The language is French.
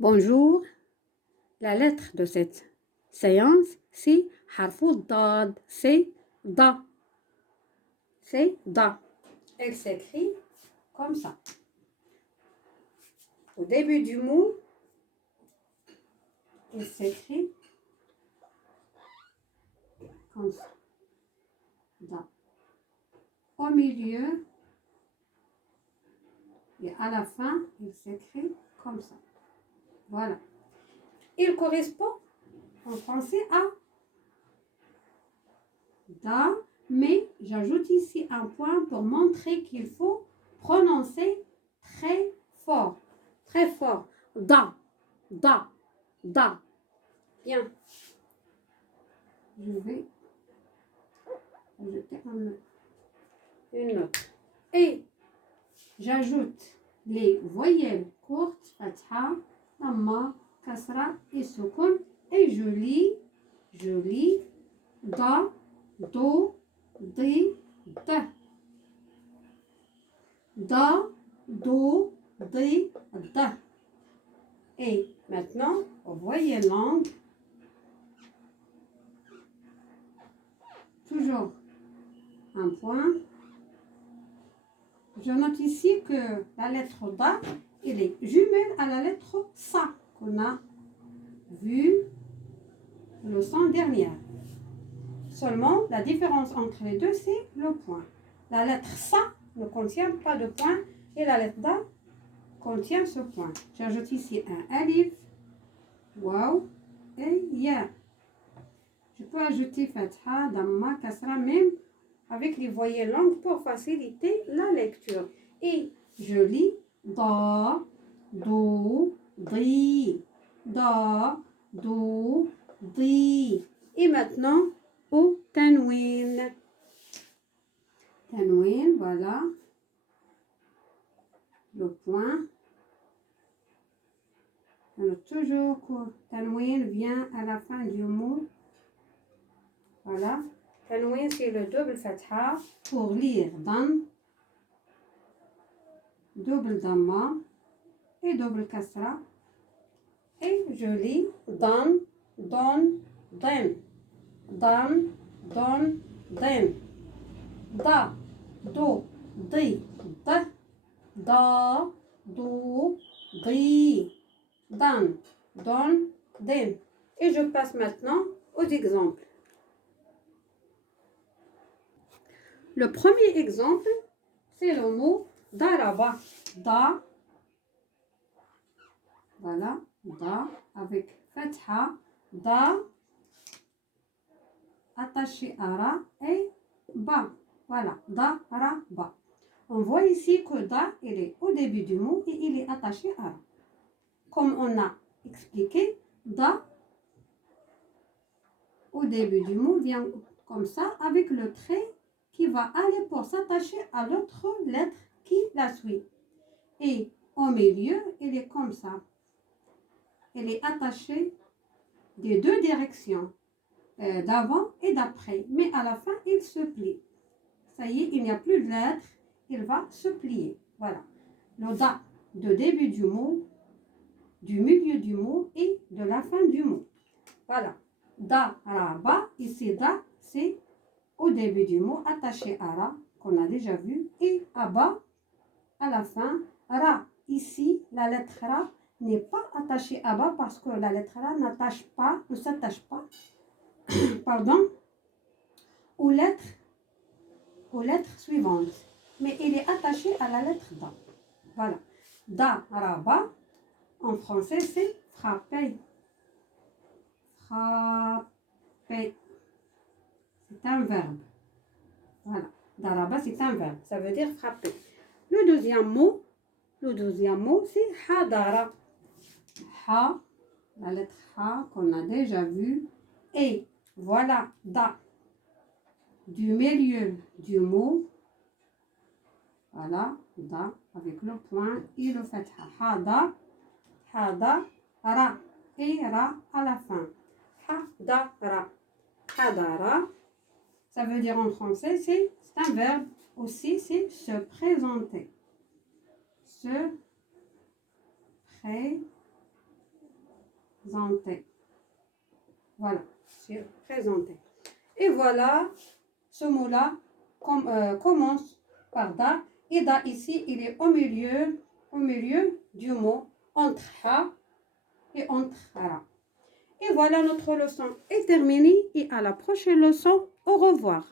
Bonjour, la lettre de cette séance, c'est harfou dad, c'est da. C'est da. Elle s'écrit comme ça. Au début du mot, il s'écrit comme ça. Da. Au milieu et à la fin, il s'écrit comme ça. Voilà. Il correspond en français à da, mais j'ajoute ici un point pour montrer qu'il faut prononcer très fort. Très fort. Da, da, da. Bien. Je vais ajouter une note. Et j'ajoute les voyelles courtes, fatha, damma, kasra et sukun. Et je lis da, do, di, da. Da, do, di, da. Et maintenant, voyelle longue. Toujours un point. Je note ici que la lettre da, elle est jumelle à la lettre sa qu'on a vu la leçon dernière. Seulement, la différence entre les deux, c'est le point. La lettre sa ne contient pas de point et la lettre da contient ce point. J'ajoute ici un alif, waouh et ya. Je peux ajouter fatha, damma, kasra, même avec les voyelles longues pour faciliter la lecture. Et je lis da, do, di, da, do, di. Et maintenant, au tanwin. Tanwin, voilà. Le point. Alors, toujours que tanwin vient à la fin du mot. Voilà. Tanwin, c'est le double fatha pour lire dan, double damma et double kasra. Et je lis dan, don, den. Dan, don, den. Da, do, di, da. Da, do, di. Dan, don, den. Et je passe maintenant aux exemples. Le premier exemple, c'est le mot daraba. Da, voilà, da avec fatha, da attaché à ra et ba. Voilà, da, ra, ba. On voit ici que da, il est au début du mot et il est attaché à ra. Comme on a expliqué, da, au début du mot, vient comme ça avec le trait qui va aller pour s'attacher à l'autre lettre qui la suit. Et au milieu, il est comme ça. Elle est attachée des deux directions, d'avant et d'après. Mais à la fin, il se plie. Ça y est, il n'y a plus de lettre, il va se plier. Voilà. Le da de début du mot, du milieu du mot et de la fin du mot. Voilà. Da, ra, ba. Ici, da, c'est au début du mot, attaché à ra, qu'on a déjà vu, et à ba, à la fin. Ra, ici, la lettre ra n'est pas attachée à ba parce que la lettre ra ne s'attache pas, pardon, aux lettres suivantes. Mais il est attaché à la lettre da. Voilà. Da, ra, ba, en français, c'est frapper. Frapper. C'est un verbe. Voilà. Daraba, c'est un verbe. Ça veut dire frapper. Le deuxième mot, c'est hadara. Ha, la lettre ha qu'on a déjà vue. Et voilà, da. Du milieu du mot. Voilà, da, avec le point et le fatha. Hada, hada, ra. Et ra à la fin. Hadara. Hadara. Ça veut dire en français, c'est un verbe aussi, c'est se présenter. Se Présenté. Voilà, c'est présenté. Et voilà, ce mot-là commence par da. Et da ici, il est au milieu du mot entre ha et entre ra. Et voilà, notre leçon est terminée et à la prochaine leçon. Au revoir.